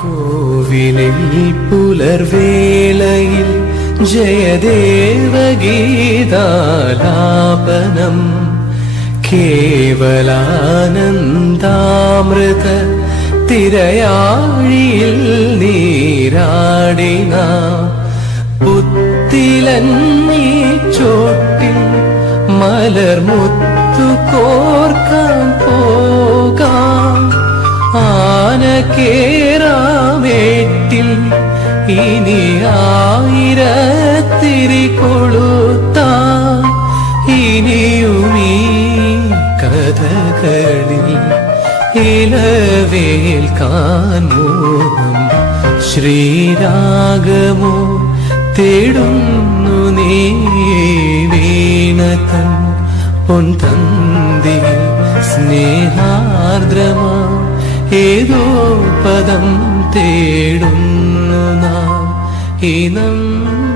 കോവിലിൽ പുലർവേലയിൽ ജയദേവഗീതാലാപനം കേവലാനന്ദാമൃത തിരയാഴിയിൽ നീരാടിന പുത്തിലന്നീ ചോട്ടിൽ മലർമുത്തു ആന കേറാമേട്ടിൽ ഇനി ആയിരത്തിരി കൊളുത്താം ഇനിയുമി കഥകളിൽ ഇലവേൽക്കാൻ മോഹം ശ്രീരാഗമോ തേടുന്നു നീ വീണതൻ പൊൻതന്തി സ്നേഹാർദ്രമാ ഏതോ പദം തേടുന്നു നാം. നമ്മ